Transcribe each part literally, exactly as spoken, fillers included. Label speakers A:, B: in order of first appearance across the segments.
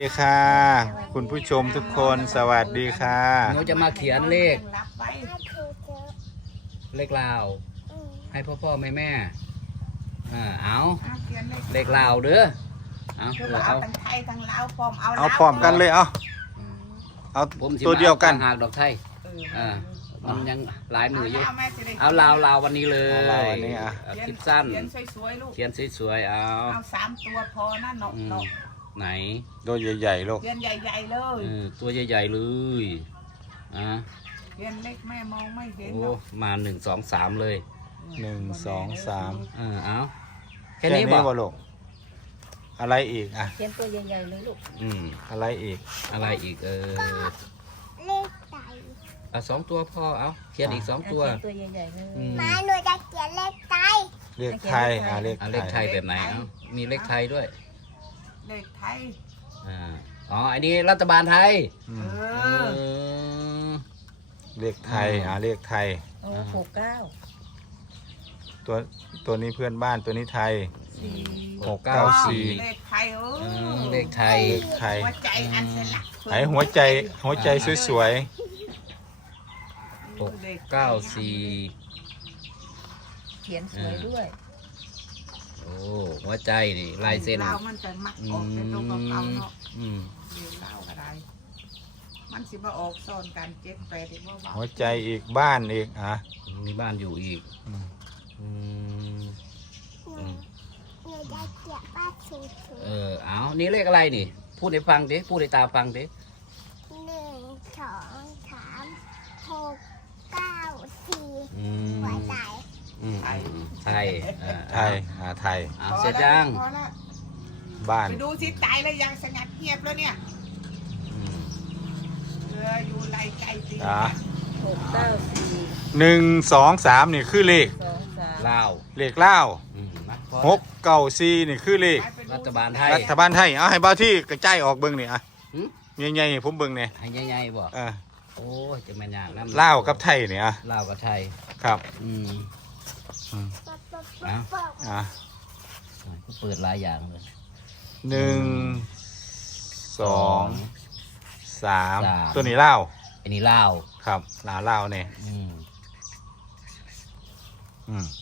A: สวัสดีค่ะคุณผู้ชมทุกคนสวัสดีค่ะ
B: หนูจะมาเขียนเลขเลขลาวให้พ่อพ่อแม่แม่อ่าเอาเลขลาวเด้อเอาเออเอา
C: ทั้งไทยทั้งลาวพร้อมเอา
A: เอาพร้อมกันเลยเอาเอา
B: ผมสิ
A: ตัวเดียวกัน
B: หากดอกไทยอ่ามันยังหลายมืออยู่
C: เอาแม่สิได้
B: เอาลาวลาววันนี้เลย
A: เอาลาววันนี้อ่ะ
B: เอาคลิปสั้น
C: เขียนสวยๆลูก
B: เขียนสวยๆเอา
C: เอาสามตัวพอนะนก
B: อืม
C: นก
B: ไหน
A: ตัวใหญ่ๆลูก
C: เขียนใหญ่ๆเล
B: เอย อตัวใหญ่ๆเลยอ่า
C: เขียนเล็กแม่มองไม่เห็น
B: โอ้
C: หรอก
B: มาหนึ่งสองสามเลย
A: หนึ่งสองสาม
B: เออเอาแค่
A: แค่
B: นี้
A: นี้
B: บอก
A: บ่ลูกอะไรอีกอ่ะ
D: เขียนตัวใหญ่ๆเลยลูก
B: อืม
A: อะไรอีก
B: อะไรอีกเออ
E: เลขไทย
B: เอาสองตัวพอเอาเขียนอีกสองตัว
D: เขียนตัวใหญ่ๆเลย
B: อืม
E: มาหนูจะเขียนเลขไทย
A: เลขไทยอ่ะเลข
B: เอา
A: ไท
B: เลขไท
A: ย
B: ยแบบไหนเอามีเลขไทยด้วย
C: เลขไทย
B: อ่าอ๋ออันนี้รัฐบาลไทย
A: อื
C: เอ
A: ม
C: อ
B: ม
A: เลขไทยอ่ะเลขไทย
D: โอ้หกเก้า
A: ตัวตัวนี้เพื่อนบ้านตัวนี้ไทย
C: สี่
A: หกเก้าสี่
C: เลขไทยเอ
B: อื
C: อ
B: มเลขไทย
A: เลขไทย
C: หัวใจอันสลัก
A: ไหนหัวใจหัวใจสวย
B: หกเก้าสี่
D: เขียนสวยด้วย
B: โอ้หัวใจนี่ลายเส้น
C: เรามันจะมัก
B: อื
C: ออกแต่ตัว
B: ม
C: เก่าๆเนาะ
B: อืม
C: เดี๋ยวเล่าอะไรมันสิมาออกซ้อนกันเจ็ดแปดอีกว่า
A: ๆหัวใจอีกบ้านอีกอ่ะ
B: มีบ้านอยู่อีก
A: อืม
B: อืม
E: หนูหนูจะเขียนว่าสูตร
B: เออเอานี่เลขอะไรนี่ พูดให้ฟังดิพูดให้ตาฟังดิ
E: หนึ่งสองสามหกเก้าสี่
B: อืม
E: หัวใจ
B: อืมอืมไทยเออ
A: ไทยอ่ะไทย
B: เอาเสร็จยัง
C: พอแล้ว
A: บ้าน
C: ไปดูสิตายแล้วยังสงัดเงียบแล้วเนี่ย
B: อืม
C: เอออยู่ไรใจตี
A: อ่ะ
D: หกเก้าสี่
A: หนึ่งสองสามนี่คือเลข
D: สองสาม
B: ลาว
A: เลขเล่าว
B: อืมนะพอ
A: หกเก้าสี่นี่คือเลข
B: รัฐบาลไทย
A: รัฐบาลไทยเอาให้เบ้าที่กระจายออกเบิ่งนี่อ่ะ
B: หึ
A: ใหญ่ๆให้ผมเบิ่งเนี่ย
B: ให้ใหญ่ๆบ่
A: เออ
B: โอ้ยจะมายากนะ
A: ลาวกับไทยเนี่ยอ่ะ
B: ลาวกับไทย
A: ครับ
B: อืม
A: อืม
E: ปั๊บปั๊บ
B: เอา
E: ปั๊บ
A: อ่ะ
B: ก็เปิดหลายอย่างเลย
A: หนึ่งสองสาม
B: สาม
A: ตัวนี้ลาว
B: อันนี้ลาว
A: ครับลาวลาวเนี่ย
B: อืม
A: อืม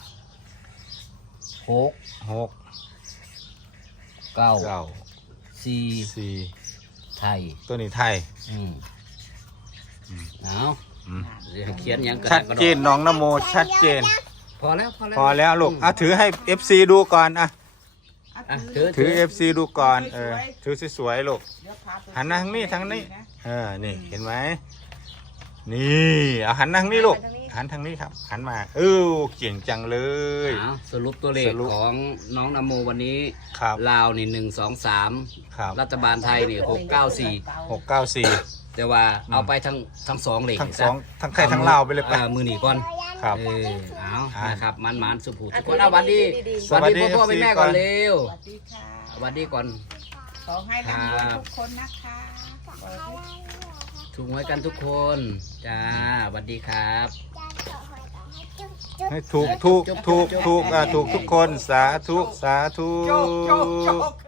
B: หก
A: หก
B: เก้า
A: เก้า
B: สี่
A: สี่
B: ไทย
A: ตัวนี้ไทย
B: อืม
A: อืม
B: เอา
A: อืม
B: เดี๋ยวเขียนหยังกระ
A: ชัด
B: กระ
A: เจนน้องนโมชัดเจน
B: พอแล้วพอแล้ว
A: พอแล้วลูกอ่ะถือให้ เอฟ ซี ดูก่อนอ่ะ
B: อ่ะถือ
A: ถือ เอฟ ซี ดูก่อนเออถือสวยๆลูก
C: เดี๋ยวพาไป
A: หันหน้าทางนี้ทางนี้ เออ นี่ เห็นไหม นี่เอาหันทางนี้ลูก หันทางนี้ครับ หันมา เออเก่งจังเลย
B: เอาสรุปตัวเลข
A: สรุป
B: ของน้องนโมวันนี้
A: ครับ
B: ลาวนี่หนึ่งสองสาม
A: ครับ
B: รัฐบาลไทยนี่หกเก้าสี่
A: หกเก้าสี่
B: แต่ว่าเอาไปทั้งทั้งสองเลข
A: ทั้งสองทั้งไทยทั้งลาวไปเลยไป
B: อ่ามือหนีก่อน
A: ครับ
B: เออเอา
A: อ่ะ
B: นะครับมันมันสุภูทุ
D: อ่ะ
B: กคนเอาหวันดี
D: ดี
A: สวัสดี
B: พ่อพ่อ
A: เอฟซี
B: แม่แม่ก่อน
A: ก่อน
B: เร็ว
C: สวัสดีค่ะ
B: สวัสดีก่อน
C: ขอให้ร่ำรวยทุกคนนะคะ
B: ถูกหวยกันทุกคน จ้าสวัสดีครับ
A: ให้ถูกถูกถูกถูกอ่ะถูกทุกคน สาธุ สาธุ
C: โจกโจกโจก